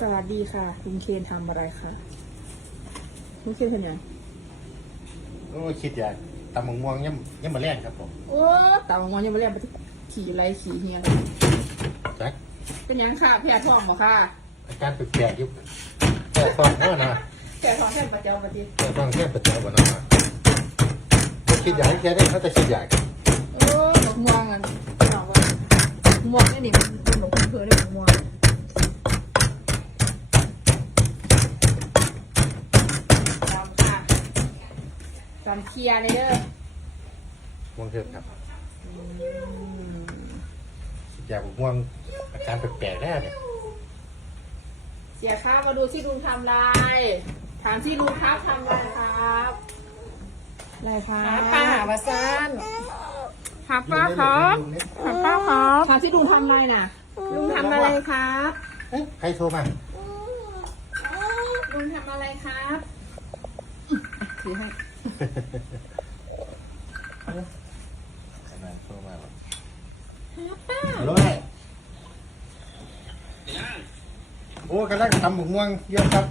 สวัสดีค่ะลุงเคนทำอะไรคะลุงเคนเป็นยังโอ้คิดอยากตำมะม่วงย่ำย่ำมาแรงครับผมโอ้ตาวันยังไม่เรียนไปขี่ไรขี่เฮียจักเป็นยังค่ะแพ้ท้องบ่ค่ะ อาการแปลกๆอยุบแก่ต้องเนาะนะแพ้ท้องแค่ประเจ้าปฏิแก่ต้องแค่ประจำวันนั้นนะบ่คิดอยากให้แกได้เขาจะคิดอยากโอ้หมกม่วงอะบอกว่าหมวกนี่นี่ จำเคลียร์เลยเด้อม่วงเทิมครับคิดอยากมะม่วงอาการแปลกๆได้เนี่ยเสียค่ามาดูที่ลุงทำลายถามที่ลุงครับทำอะไรครับอะไรครับป้าว่าซันครับป้าครับครับป้าครับถามที่ลุงทำอะไรน่ะ ลุงทำอะไรครับเอ๊ะใครโทรมาลุงทำอะไรครับถือให้ ขนาดโทรมาแล้วฮัลโหลไอ้โอ้กำลังทำมะม่วงเยอะครับ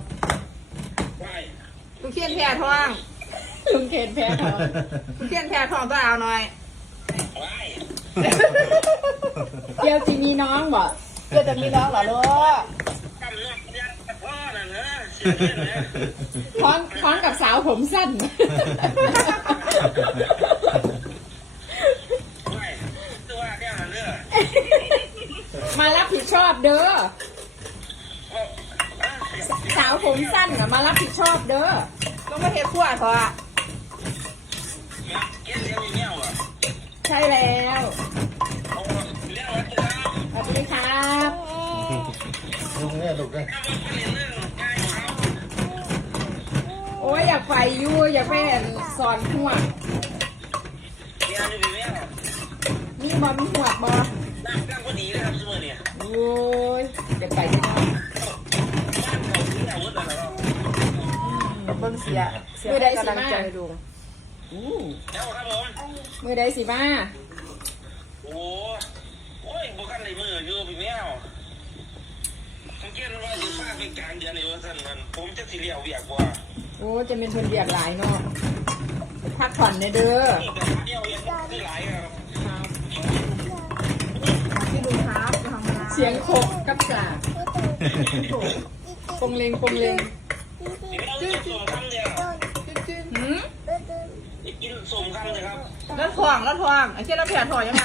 ลุงเขียนแพร่ทองลุงเขียนแพร่ทองลุงเขียนแพร่ทองต้องเอาหน่อยเดี๋ยวจะมีน้องบ่เดี๋ยวจะมีน้องเหรอลูก กำลังยัดพ่อน่ะ เนอะเสียเงินนะท้องท้องกับสาวผมสั้นไม่ตัวแก้วน่ะเนอะมารับผิดชอบเด้อ สาวผมสั้นน่ะมารับผิดชอบเด้อต้องมาเทขั้วเขาอะกินเลี้ยงอย่างเงี้ยว่ะใช่แล้วเอาเลี้ยงไว้ตัวสวัสดีครับ ลุงเนี่ยลูกเนี่ย ถ้ามันผลิตเรื่องง่ายครับ โอ้ยอยากไปอยู่อยากไปเห็นสอนหัวนี่มีบอมีหัวกบอน้ำกลางพอดีนะครับสมัยเนี่ยโอ้ยอยากไปที่นั่นบ้านเขาที่อาวุธอะไรเรากับเบิ้งเสียเสียมือใดให้สิกำลังมาใจลุงแล้วครับผมมือใดสิมาโอ้โอ้ยบุกันในมืออยู่แบบเนี้ยผมเกลียดว่าอยู่ภาเป็นกลางเดือนในวันสั้นมันผมจะสิเลียวเวียกว่า อ้จะเป็นคนเบียดหลายเนาะพักผ่อนเนเด้อนี่แต่เลี้ยวยังคือหลายครับพี่ดูครับเสียงโคกกับกลากปงเลงปงเลงนี่เราจะส่งคำเดียวหืมกินส่งคำเลยครับแล้วทองแล้วทองไอ้เจ้าเราแผ่ทองยังไง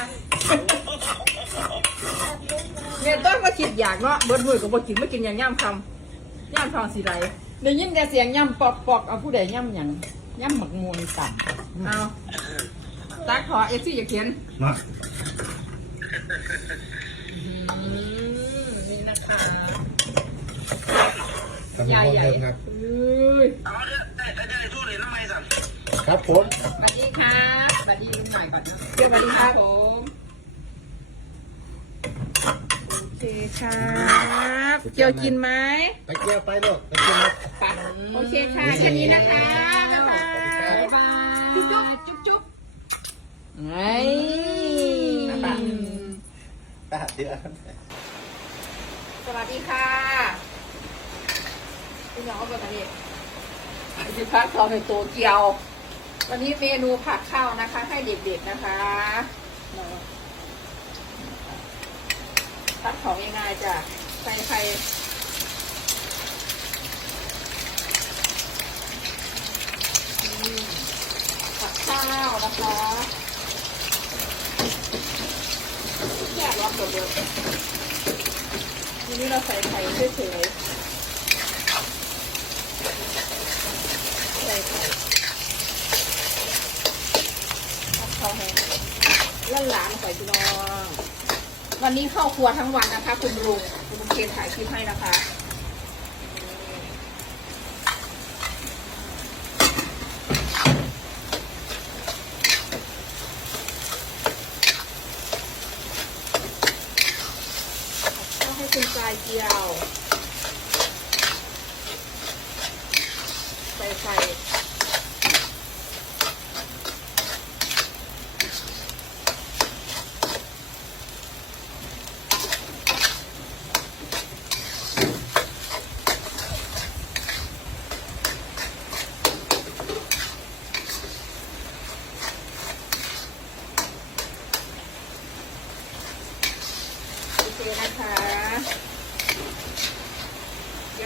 เนี่ยต้องมาคิดอยากเนาะเบิดมือกับบ่กินไม่กินอย่างย่ำคำย่ำทองสีไร ได้ยินแต่เสียงย่ำปอกปอกเอาผู้ใดย่ำหยังย่ำหมักมูลต่ำเอาตักขอเอฟซีอย่าเขียนเนาะนี่นะคะทำมะใหญ่ม่วงใหญ่เริ่มครับเอ้ยเอาเด้อได้ได้ได้ทั่วเลยน้ำไม่สั่นครับผมสวัสดีครับสวัสดีลุงหน่อยก่อนนะสวัสดีครับผมโอเคครับ เกียวกินไหมไปเกี่ยวไปลูกไปเกี่ยวไปโอเคค่ะแค่นี้นะคะบ๊ายบายบ๊ายบายจุ๊บจุ๊บจุ๊บจุ๊บไอ้แปดเดือนสวัสดีค่ะคุณน้องเป็นอะไรสิพักทองในโตเกียว วันนี้เมนูผัดข้าวนะคะ ให้เด็กๆนะคะพัดของยังไงจ้ะใส่ไข่ผัดข้าวนะคะแยกล็อกหมดเลยทีนี้เราใส่ไข่เฉยๆใส่ไข่ข้าวแห้งล่นหลานใส่พี่น้อง วันนี้เข้าครัวทั้งวันนะคะ คุณลุงคุณลุงเคนถ่ายคลิปให้นะคะต้องให้คุณปลายเจียวใส่ไ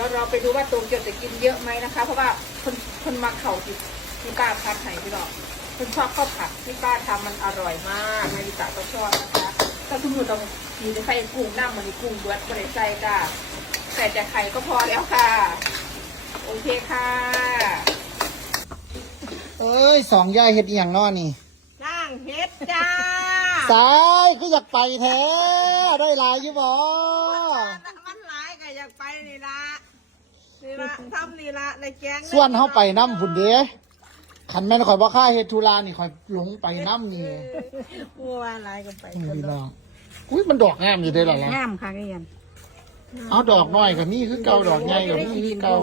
ข่เราไปดูว่าโตเกียวจะกินเยอะไหมนะคะ เพราะว่าคนคนมาเข่าจิที่ป้าพัดไห้พี่น้องคนชอบข้าวผัดที่ป้าทำมันอร่อยมากนาฬิตาก็ชอบนะคะถ้าทุกคนต้องมีใส่กุ้งน้ำมันกุ้งเบิดก็เลยใส่จ้าใส่แต่ไข่ก็พอแล้วค่ะ โอเคค่ะ เอ้ยสองย่ายเฮ็ดอหย่างน้อนี่ล่างเฮ็ดจ้าสายก็อยากไปแท้ได้หลายอยู่บ่มันหลายก็อยากไปนี่ละ นี่ละทำนี่ละในแกงส่วนเฮาไปน้ำพุ่นเด้ขันแม่นข่อยบ่ค่าเฮ็ดธุระนี่ข่อยหลงไปน้ำนี่มัวหลายก็ไปอืมพี่น้องอุ้ยมันดอกงามอยู่เด้อล่ะล่ะงามค่ะก็ยัน เอาดอกน้อยก็มีคือเก่าดอกใหญ่ก็มีคือเก่า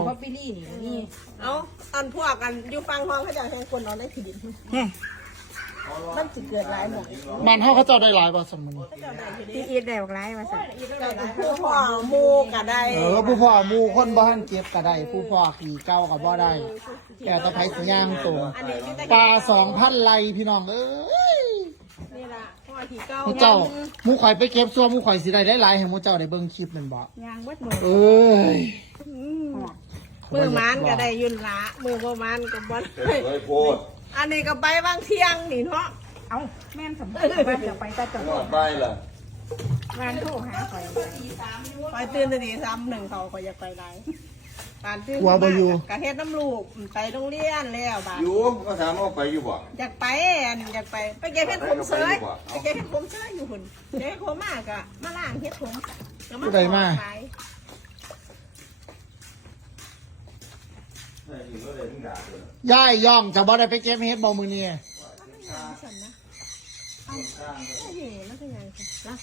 เอาอันพวกกันอยู่ฟังห้องเขาจะแทงคนเราได้ขีดิน มันจะเกิดหลายหมดมันเฮาเขาเจ้าได้หลายบ่สมมุติที่อีดได้บอกหลายว่าสั่ผู้พ่อหมูก็ได้เออผู้พ่อหมู่คนบ่ทันเก็บก็ได้ผู้พ่อขี่เก่าก็บ่ได้แก่ตะไผสิย่างตรงอันนี้มีแต่ปลา2,000ไร่พี่น้องเอ้ยนี่ละพ่อขี่เก้าหมูเจ้าหมูข่อยไปเก็บซัวหมูข่อยสิได้ได้หลายให้หมูเจ้าได้เบิ่งคลิปนั่นบ่ยางวัดหมดเอ้ยมือมันก็ได้ยุ่นละมือบ่มันก็บ่ได้เฮ้ยโพด อันนี้ก็ไปบางเที่ยงนี่เนาะเอาแม่นสมบัติว่าจะไปก็จะรอดไปล่ะงานโทรหาข่อยไปตื่นแตตีซ้ำหนึ่งเขาก็อยากไปไหนการตื่นกลัวบ่อยู่ กระเฮ็ดน้ำลูกไปโรงเรียนแล้วบ้านอยู่ก็ถามว่าไปอยู่บ่อยากไปอันอยากไปไปเก็บเฮ็ดผมเสยไปเก็บเฮ็ดผมเสยอยู่หุ่นเก็บเฮ็ดผมมากอะมาล้างเฮ็ดผมแล้วผู้ใดมาขายได้อยู่ก็เล ย่ายย่องจะบ่ได้ไปเก็บเฮ็ดบ่มื้อนี้ฉันนะเอาเอาอยู่แล้วก็ยังนะ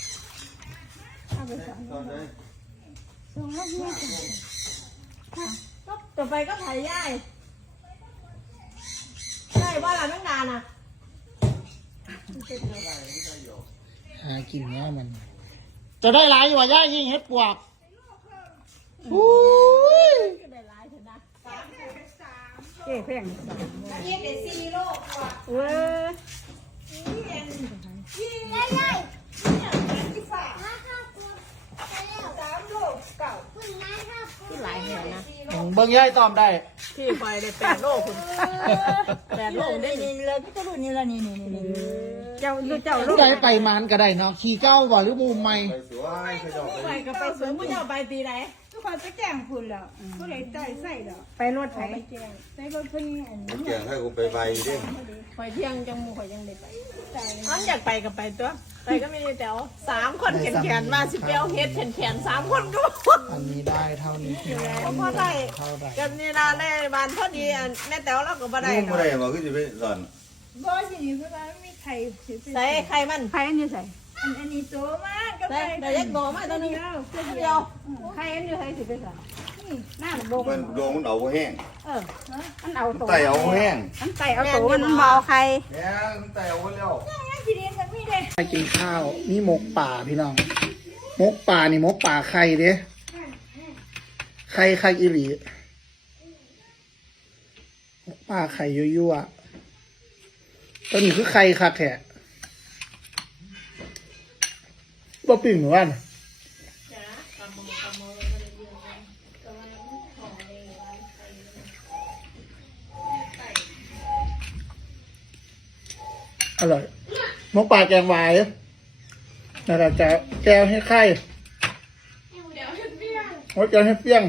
เอาไปสอนตอนนี้ส่งให้พื่อนก็ต่อไปก็ถ่ายย่ายได้ว่าหลานตั้งนานอะหากินแน่มัน จะได้หลายอยู่ว่าย่ายยิงเฮ็ดปวกอุ้ย ได้หลายเถอะนะ เจ๊เพ่งเย็นเดี๋ยวสี่โลกว่าเว้ยเย็นยี่ได้ได้ที่ฝากสามโลกเก่าที่หลายเหรอนะเบิ่งย่ายตอมได้ที่ไปได้แปดโลคุณแปดโลได้นี่เลยพี่ก็รุ่นนี้ละนี่นี่นี่เจ้าเจ้าลูผู้กใดไปมันก็ได้เนาะขี่เก้าบ่หรือหมู่ใหม่ไปสวยเขาจะไปไปก็ไปสวนมึงจะไปตีไหน ทุกคนไปแจ้งคุณแล้วผู้ใดใจใส่แล้วไปรถไถไปแจ้งไปรถเพิ่นอันเกี่ยงให้กูไปไปดิไปเที่ยงจังมูข่อยยังได้ไปอันอยากไปก็ไปตัว ไปก็ไม่ได้แต่วสามคนแขนแขนมาสิเปียวเฮ็ดแขนแขนสามคนก็อันนี้ได้เท่านี้พี่น้องพอได้เท่าใดกันนี่ละในบ้านพอดีอันแม่แต๋วเราก็บ่ได้มึงไม่ได้บอกคือจะไปสอนบ่สินี่เพิ่นว่ามีไข่สิไปใส่ไข่มันไข่อันนี้ใส่ อันอันนี้โตมากก็ใส่ไข่เดี๋ยวยักโตมาตัวนึงเดียวเดียวไข่อันนี้ใส่สิไปใส่นี่น้ำลงมันดวงมันเอาแห้งเออมันเอาโตไตเอาแห้งมันไตเอาโตมันเบาไข่แห้งไตเอาแล้วสิเรียนแบบนี้เด้ไปกินข้าวนี่หมกป่าพี่น้องหมกป่านี่หมกป่าไข่เด้ไข่ไข่อีหลีหมกป่าไข่ยั่วๆตัวนี้คือไข่คักแท้ บ่ปิ่งเหมือนกันอร่อยหมกป่าแกงหวายนั่นแหละจะแกวให้ไข่โอ้ยแกวให้เปรี้ยง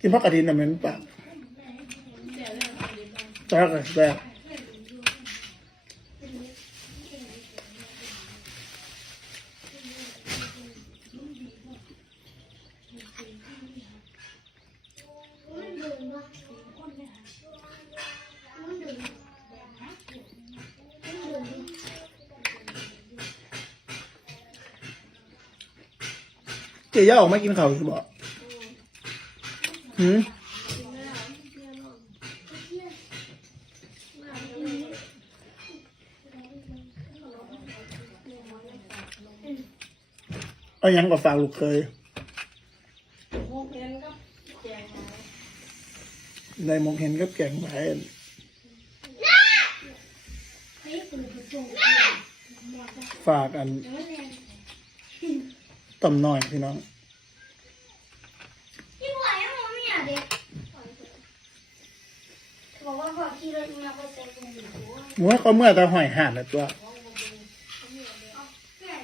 กินผักกระดินน่ะเหม็นปาก จ้ากันแบบเจ๊ย่าออกมากินข้าวสิบอกหืม เอาหยังกับฝากลูกเคยได้หมกเห็นกับแกงไผ่ฝากอันต่ำหน่อยพี่น้องพี่ปล่อยให้ผมเนี่ยเด็กบอกว่าพอขี่รถมาไปเซ็นคุณอยู่หมูเขาเมื่อแต่หอยห่านแล้วตัว แม่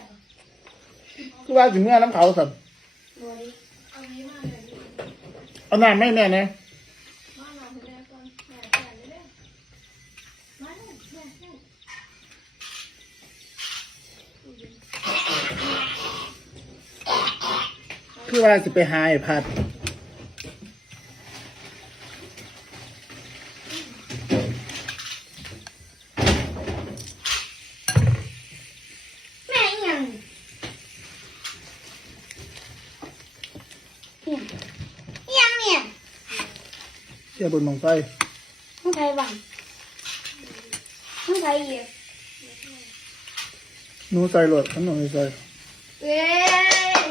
คือว่าถึงเมื่อน้ำเขาสับบอยเอานี้มาเอาน้ำไม่แม่นะมาหน่อยแม่เนี่ยคือว่าสิไปหาไอ้พัด แม่ยังยังเนี่ย เที่ยวบนหมองไฟมึงใครบ้างมึงใครเยอะหนูใส่รถขนมใส่เอ้ย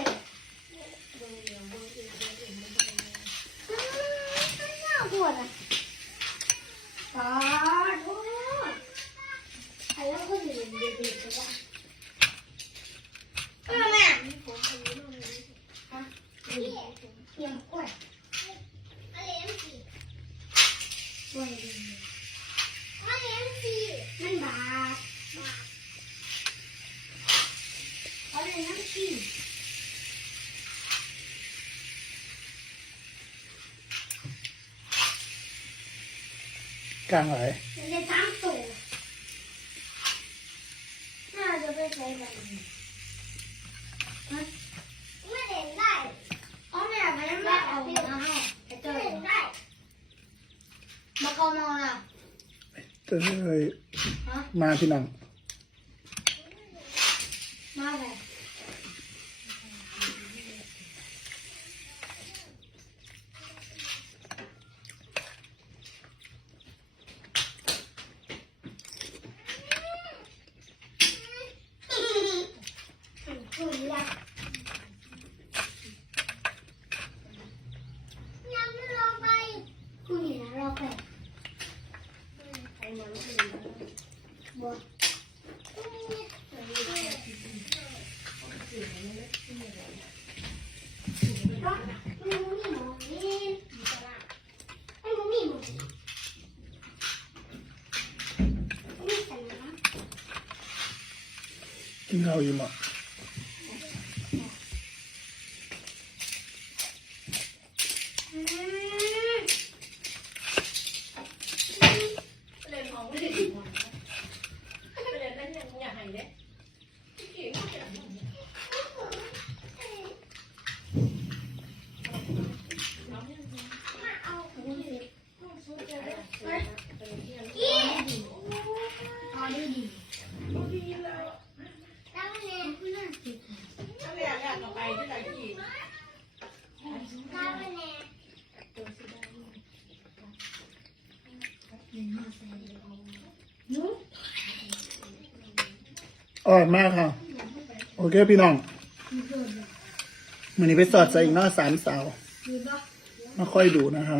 น่าปวดอะปาดโอ้ใครแล้วก็อยู่ในเด็กๆก็ได้เออแม่เตรียมกล้วยอะไรนั่นสิกล้วยอะไรนั่นสิมันบาด อะไรนั่นสิกลางไหล มันจะตามตัวน่าจะไปใช้แบบนี้ฮะไม่เล่นได้อ๋อแม่ไม่ได้เอามาให้ไปเจอเล่นได้มาเข้ามองอะ เอ้ย ฮะ มาพี่น้อง มาเลย คุณละยังไม่ลงไปคุณ เห็นแล้วเราไปไปน้ำคุณบัวไม่รู้นี่หมอนี่ไม่รู้นี่หมอนี่แต่นะ กินข้าวอยู่หมด อืม เล่นของไม่ได้ดีไปเล่นเล่นอยากให้เด้ เอาหูดิกี้เอาดีดีตั้งแน่คุณน่าสิ ถ้าไม่อยากอยากไปที่ไหนที่อร่อยมากค่ะ โอเคพี่น้องมันนี้ไปสอดใส่อีกเนอกสามสาวมาค่อยดูนะคะ